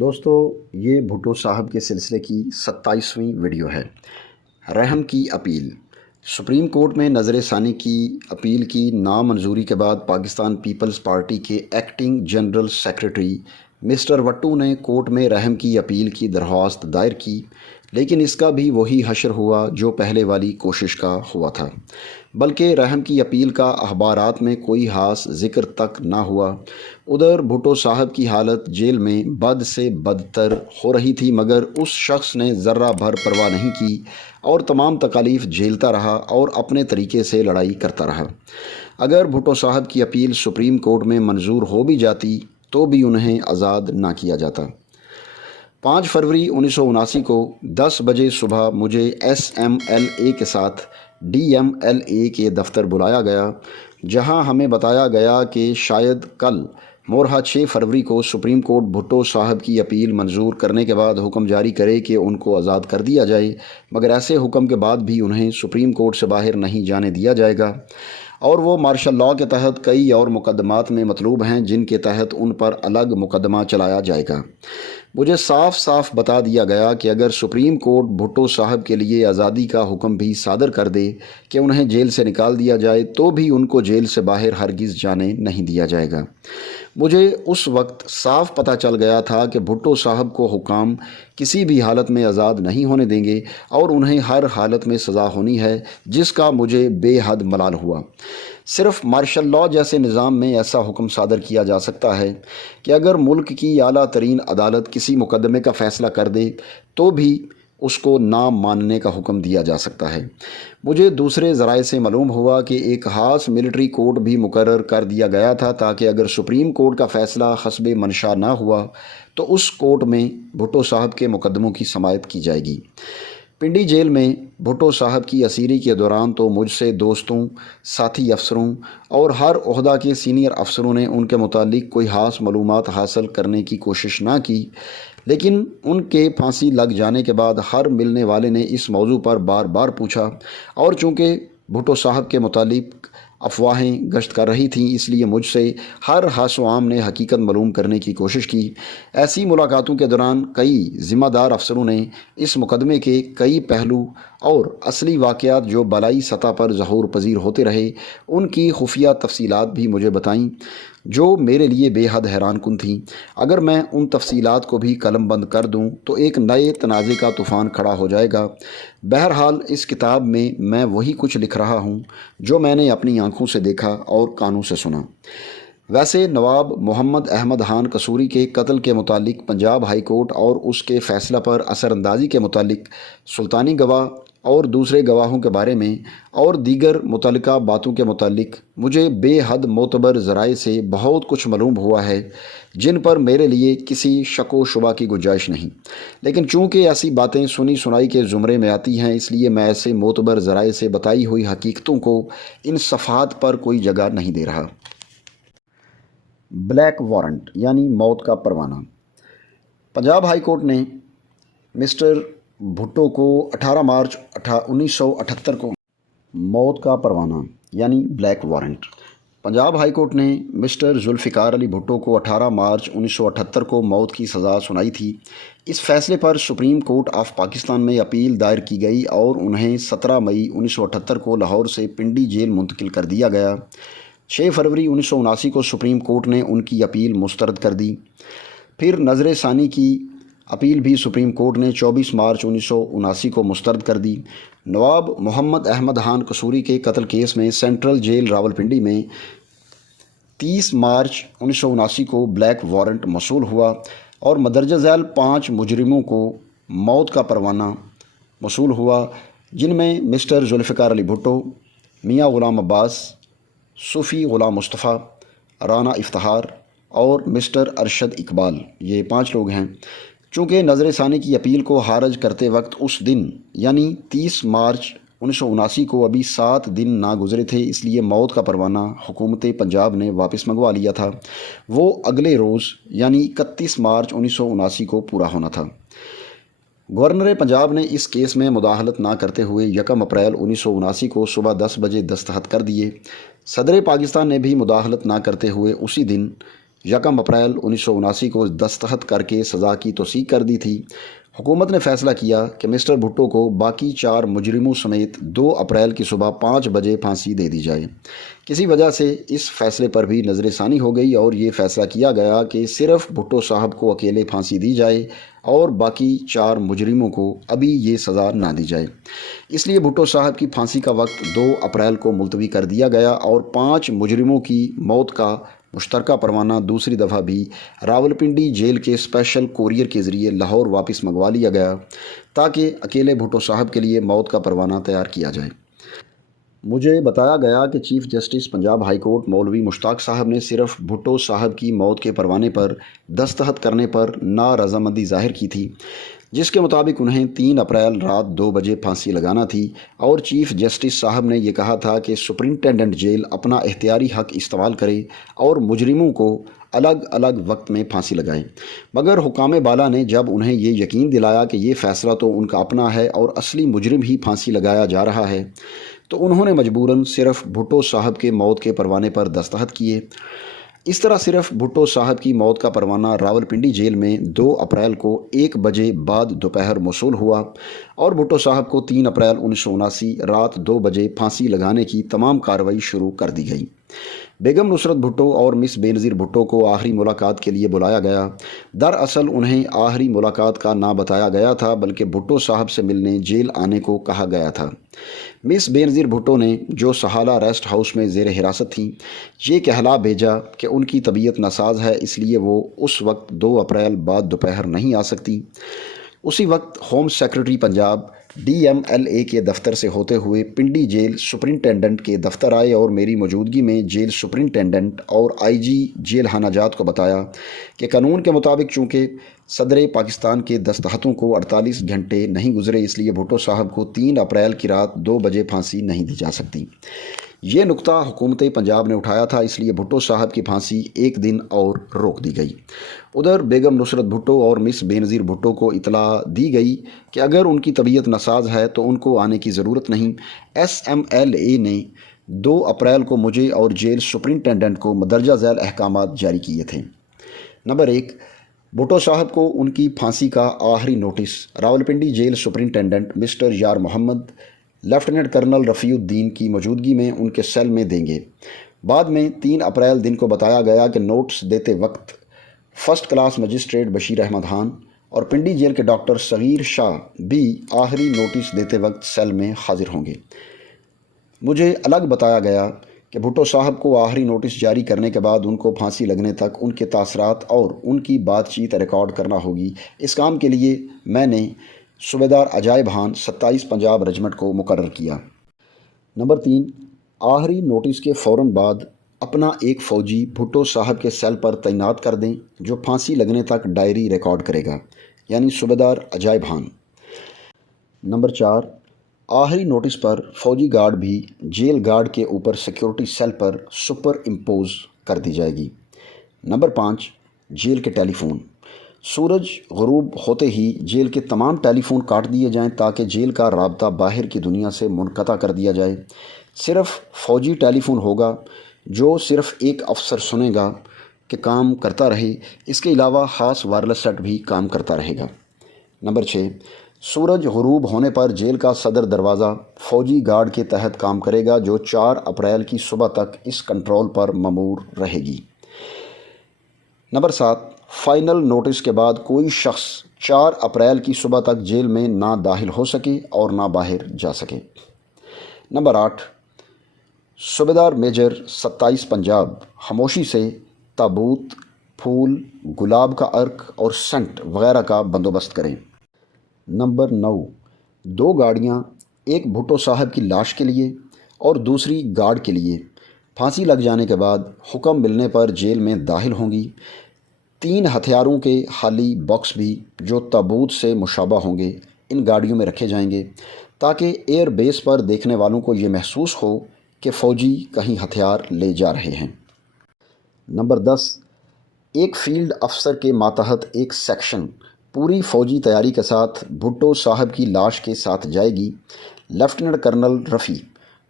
دوستو، یہ بھٹو صاحب کے سلسلے کی 27ویں ویڈیو ہے۔ رحم کی اپیل۔ سپریم کورٹ میں نظر ثانی کی اپیل کی نامنظوری کے بعد پاکستان پیپلز پارٹی کے ایکٹنگ جنرل سیکریٹری مسٹر وٹو نے کورٹ میں رحم کی اپیل کی درخواست دائر کی، لیکن اس کا بھی وہی حشر ہوا جو پہلے والی کوشش کا ہوا تھا، بلکہ رحم کی اپیل کا اخبارات میں کوئی خاص ذکر تک نہ ہوا۔ ادھر بھٹو صاحب کی حالت جیل میں بد سے بدتر ہو رہی تھی، مگر اس شخص نے ذرہ بھر پرواہ نہیں کی اور تمام تکالیف جھیلتا رہا اور اپنے طریقے سے لڑائی کرتا رہا۔ اگر بھٹو صاحب کی اپیل سپریم کورٹ میں منظور ہو بھی جاتی تو بھی انہیں آزاد نہ کیا جاتا۔ 5 فروری 1979 کو 10 بجے صبح مجھے SMLA کے ساتھ DMLA کے دفتر بلایا گیا، جہاں ہمیں بتایا گیا کہ شاید کل مورخہ 6 فروری کو سپریم کورٹ بھٹو صاحب کی اپیل منظور کرنے کے بعد حکم جاری کرے کہ ان کو آزاد کر دیا جائے، مگر ایسے حکم کے بعد بھی انہیں سپریم کورٹ سے باہر نہیں جانے دیا جائے گا، اور وہ مارشل لاء کے تحت کئی اور مقدمات میں مطلوب ہیں جن کے تحت ان پر الگ مقدمہ چلایا جائے گا۔ مجھے صاف صاف بتا دیا گیا کہ اگر سپریم کورٹ بھٹو صاحب کے لیے آزادی کا حکم بھی صادر کر دے کہ انہیں جیل سے نکال دیا جائے تو بھی ان کو جیل سے باہر ہرگز جانے نہیں دیا جائے گا۔ مجھے اس وقت صاف پتہ چل گیا تھا کہ بھٹو صاحب کو حکام کسی بھی حالت میں آزاد نہیں ہونے دیں گے اور انہیں ہر حالت میں سزا ہونی ہے، جس کا مجھے بے حد ملال ہوا۔ صرف مارشل لاء جیسے نظام میں ایسا حکم صادر کیا جا سکتا ہے کہ اگر ملک کی اعلیٰ ترین عدالت کسی مقدمے کا فیصلہ کر دے تو بھی اس کو نہ ماننے کا حکم دیا جا سکتا ہے۔ مجھے دوسرے ذرائع سے معلوم ہوا کہ ایک خاص ملٹری کورٹ بھی مقرر کر دیا گیا تھا تاکہ اگر سپریم کورٹ کا فیصلہ حسب منشا نہ ہوا تو اس کورٹ میں بھٹو صاحب کے مقدموں کی سماعت کی جائے گی۔ پنڈی جیل میں بھٹو صاحب کی اسیری کے دوران تو مجھ سے دوستوں، ساتھی افسروں اور ہر عہدہ کے سینئر افسروں نے ان کے متعلق کوئی خاص معلومات حاصل کرنے کی کوشش نہ کی، لیکن ان کے پھانسی لگ جانے کے بعد ہر ملنے والے نے اس موضوع پر بار بار پوچھا، اور چونکہ بھٹو صاحب کے متعلق افواہیں گشت کر رہی تھیں اس لیے مجھ سے ہر حاس و عام نے حقیقت معلوم کرنے کی کوشش کی۔ ایسی ملاقاتوں کے دوران کئی ذمہ دار افسروں نے اس مقدمے کے کئی پہلو اور اصلی واقعات جو بالائی سطح پر ظہور پذیر ہوتے رہے ان کی خفیہ تفصیلات بھی مجھے بتائیں، جو میرے لیے بے حد حیران کن تھیں۔ اگر میں ان تفصیلات کو بھی قلم بند کر دوں تو ایک نئے تنازع کا طوفان کھڑا ہو جائے گا۔ بہرحال اس کتاب میں وہی کچھ لکھ رہا ہوں جو میں نے اپنی آنکھوں سے دیکھا اور کانوں سے سنا۔ ویسے نواب محمد احمد خان قصوری کے قتل کے متعلق پنجاب ہائی کورٹ اور اس کے فیصلہ پر اثر اندازی کے متعلق سلطانی گواہ اور دوسرے گواہوں کے بارے میں اور دیگر متعلقہ باتوں کے متعلق مجھے بے حد معتبر ذرائع سے بہت کچھ معلوم ہوا ہے جن پر میرے لیے کسی شک و شبہ کی گنجائش نہیں، لیکن چونکہ ایسی باتیں سنی سنائی کے زمرے میں آتی ہیں اس لیے میں ایسے معتبر ذرائع سے بتائی ہوئی حقیقتوں کو ان صفحات پر کوئی جگہ نہیں دے رہا۔ بلیک وارنٹ یعنی موت کا پروانہ۔ پنجاب ہائی کورٹ نے مسٹر بھٹو کو 18 مارچ 1978 کو موت کا پروانہ یعنی black warrant. Punjab high court نے مسٹر ذوالفقار علی بھٹو کو 18 مارچ 1978 کو موت کی سزا سنائی تھی۔ اس فیصلے پر سپریم کورٹ آف پاکستان میں اپیل دائر کی گئی اور انہیں 17 مئی 1978 کو لاہور سے پنڈی جیل منتقل کر دیا گیا۔ 6 فروری 1979 کو سپریم کورٹ نے ان کی اپیل مسترد کر دی۔ پھر نظر ثانی کی اپیل بھی سپریم کورٹ نے 24 مارچ 1979 کو مسترد کر دی۔ نواب محمد احمد خان قصوری کے قتل کیس میں سینٹرل جیل راولپنڈی میں 30 مارچ 1979 کو بلیک وارنٹ موصول ہوا اور مدرجہ ذیل 5 مجرموں کو موت کا پروانہ موصول ہوا، جن میں مسٹر ذوالفقار علی بھٹو، میاں غلام عباس، صوفی غلام مصطفیٰ، رانا افتخار اور مسٹر ارشد اقبال، یہ 5 لوگ ہیں۔ چونکہ نظر ثانی کی اپیل کو خارج کرتے وقت اس دن یعنی 30 مارچ 1979 کو ابھی 7 دن نہ گزرے تھے، اس لیے موت کا پروانہ حکومت پنجاب نے واپس منگوا لیا تھا۔ وہ اگلے روز یعنی 31 مارچ 1979 کو پورا ہونا تھا۔ گورنر پنجاب نے اس کیس میں مداخلت نہ کرتے ہوئے 1 اپریل 1979 کو صبح 10 بجے دستخط کر دیے۔ صدر پاکستان نے بھی مداخلت نہ کرتے ہوئے اسی دن یکم اپریل 1979 کو دستخط کر کے سزا کی توثیق کر دی تھی۔ حکومت نے فیصلہ کیا کہ مسٹر بھٹو کو باقی 4 مجرموں سمیت 2 اپریل کی صبح 5 بجے پھانسی دے دی جائے۔ کسی وجہ سے اس فیصلے پر بھی نظر ثانی ہو گئی اور یہ فیصلہ کیا گیا کہ صرف بھٹو صاحب کو اکیلے پھانسی دی جائے اور باقی 4 مجرموں کو ابھی یہ سزا نہ دی جائے۔ اس لیے بھٹو صاحب کی پھانسی کا وقت 2 اپریل کو ملتوی کر دیا گیا اور 5 مجرموں کی موت کا مشترکہ پروانہ دوسری دفعہ بھی راولپنڈی جیل کے اسپیشل کوریئر کے ذریعے لاہور واپس منگوا لیا گیا تاکہ اکیلے بھٹو صاحب کے لیے موت کا پروانہ تیار کیا جائے۔ مجھے بتایا گیا کہ chief justice Punjab high court مولوی مشتاق صاحب نے صرف بھٹو صاحب کی موت کے پروانے پر دستخط کرنے پر نارضامندی ظاہر کی تھی، جس کے مطابق انہیں 3 اپریل رات 2 بجے پھانسی لگانا تھی، اور چیف جسٹس صاحب نے یہ کہا تھا کہ سپرنٹینڈنٹ جیل اپنا اختیاری حق استعمال کرے اور مجرموں کو الگ الگ وقت میں پھانسی لگائے۔ مگر حکام بالا نے جب انہیں یہ یقین دلایا کہ یہ فیصلہ تو ان کا اپنا ہے اور اصلی مجرم ہی پھانسی لگایا جا رہا ہے، تو انہوں نے مجبوراً صرف بھٹو صاحب کے موت کے پروانے پر دستخط کیے۔ اس طرح صرف بھٹو صاحب کی موت کا پروانہ راولپنڈی جیل میں 2 اپریل کو 1 بجے بعد دوپہر موصول ہوا اور بھٹو صاحب کو 3 اپریل 1979 رات 2 بجے پھانسی لگانے کی تمام کارروائی شروع کر دی گئی۔ بیگم نصرت بھٹو اور مس بے نظیر بھٹو کو آخری ملاقات کے لیے بلایا گیا۔ دراصل انہیں آخری ملاقات کا نہ بتایا گیا تھا بلکہ بھٹو صاحب سے ملنے جیل آنے کو کہا گیا تھا۔ مس بے نظیر بھٹو نے، جو سہالہ ریسٹ ہاؤس میں زیر حراست تھیں، یہ کہلا بھیجا کہ ان کی طبیعت ناساز ہے، اس لیے وہ اس وقت 2 اپریل بعد دوپہر نہیں آ سکتی۔ اسی وقت ہوم سیکرٹری پنجاب DMLA کے دفتر سے ہوتے ہوئے پنڈی جیل سپرنٹینڈنٹ کے دفتر آئے اور میری موجودگی میں جیل سپرنٹینڈنٹ اور IG جیل خانہ جات کو بتایا کہ قانون کے مطابق چونکہ صدر پاکستان کے دستخطوں کو 48 گھنٹے نہیں گزرے، اس لیے بھٹو صاحب کو 3 اپریل کی رات 2 بجے پھانسی نہیں دی جا سکتی۔ یہ نقطہ حکومت پنجاب نے اٹھایا تھا، اس لیے بھٹو صاحب کی پھانسی 1 دن اور روک دی گئی۔ ادھر بیگم نصرت بھٹو اور مس بے نظیر بھٹو کو اطلاع دی گئی کہ اگر ان کی طبیعت ناساز ہے تو ان کو آنے کی ضرورت نہیں۔ SMLA نے 2 اپریل کو مجھے اور جیل سپرنٹینڈنٹ کو مندرجہ ذیل احکامات جاری کیے تھے۔ نمبر 1، بھٹو صاحب کو ان کی پھانسی کا آخری notice Rawalpindi jail superintendent mister Yar Muhammad lieutenant colonel Rafi الدین کی موجودگی میں ان کے سیل میں دیں گے۔ بعد میں 3 اپریل دن کو بتایا گیا کہ نوٹس دیتے وقت first class magistrate Bashir Ahmad Khan اور پنڈی جیل کے ڈاکٹر صغیر شاہ بھی آخری نوٹس دیتے وقت سیل میں حاضر ہوں گے۔ مجھے الگ بتایا گیا کہ بھٹو صاحب کو آخری نوٹس جاری کرنے کے بعد ان کو پھانسی لگنے تک ان کے تاثرات اور ان کی بات چیت ریکارڈ کرنا ہوگی۔ اس کام کے لیے میں نے صوبیدار عجائب خان 27 پنجاب رجمنٹ کو مقرر کیا۔ نمبر 3، آخری نوٹس کے فوراً بعد اپنا ایک فوجی بھٹو صاحب کے سیل پر تعینات کر دیں جو پھانسی لگنے تک ڈائری ریکارڈ کرے گا، یعنی صوبیدار عجائب خان۔ نمبر 4، آخری نوٹس پر فوجی گارڈ بھی جیل گارڈ کے اوپر سیکیورٹی سیل پر سپر امپوز کر دی جائے گی۔ نمبر 5، جیل کے ٹیلی فون۔ سورج غروب ہوتے ہی جیل کے تمام ٹیلی فون کاٹ دیے جائیں تاکہ جیل کا رابطہ باہر کی دنیا سے منقطع کر دیا جائے۔ صرف فوجی ٹیلی فون ہوگا جو صرف ایک افسر سنے گا کہ کام کرتا رہے، اس کے علاوہ خاص وائرلیس سیٹ بھی کام کرتا رہے گا۔ نمبر 6، سورج غروب ہونے پر جیل کا صدر دروازہ فوجی گارڈ کے تحت کام کرے گا جو 4 اپریل کی صبح تک اس کنٹرول پر مامور رہے گی۔ نمبر 7، فائنل نوٹس کے بعد کوئی شخص 4 اپریل کی صبح تک جیل میں نہ داخل ہو سکے اور نہ باہر جا سکے۔ نمبر 8، صوبیدار میجر 27 پنجاب خاموشی سے تابوت، پھول، گلاب کا عرق اور سینٹ وغیرہ کا بندوبست کریں۔ نمبر 9، 2 گاڑیاں، ایک بھٹو صاحب کی لاش کے لیے اور دوسری گارڈ کے لیے، پھانسی لگ جانے کے بعد حکم ملنے پر جیل میں داخل ہوں گی۔ 3 ہتھیاروں کے خالی باکس بھی جو تابوت سے مشابہ ہوں گے ان گاڑیوں میں رکھے جائیں گے تاکہ ایئر بیس پر دیکھنے والوں کو یہ محسوس ہو کہ فوجی کہیں ہتھیار لے جا رہے ہیں۔ نمبر 10، ایک فیلڈ افسر کے ماتحت ایک سیکشن پوری فوجی تیاری کے ساتھ بھٹو صاحب کی لاش کے ساتھ جائے گی۔ لیفٹیننٹ کرنل رفیع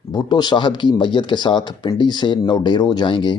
بھٹو صاحب کی میت کے ساتھ پنڈی سے نوڈیرو جائیں گے۔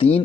3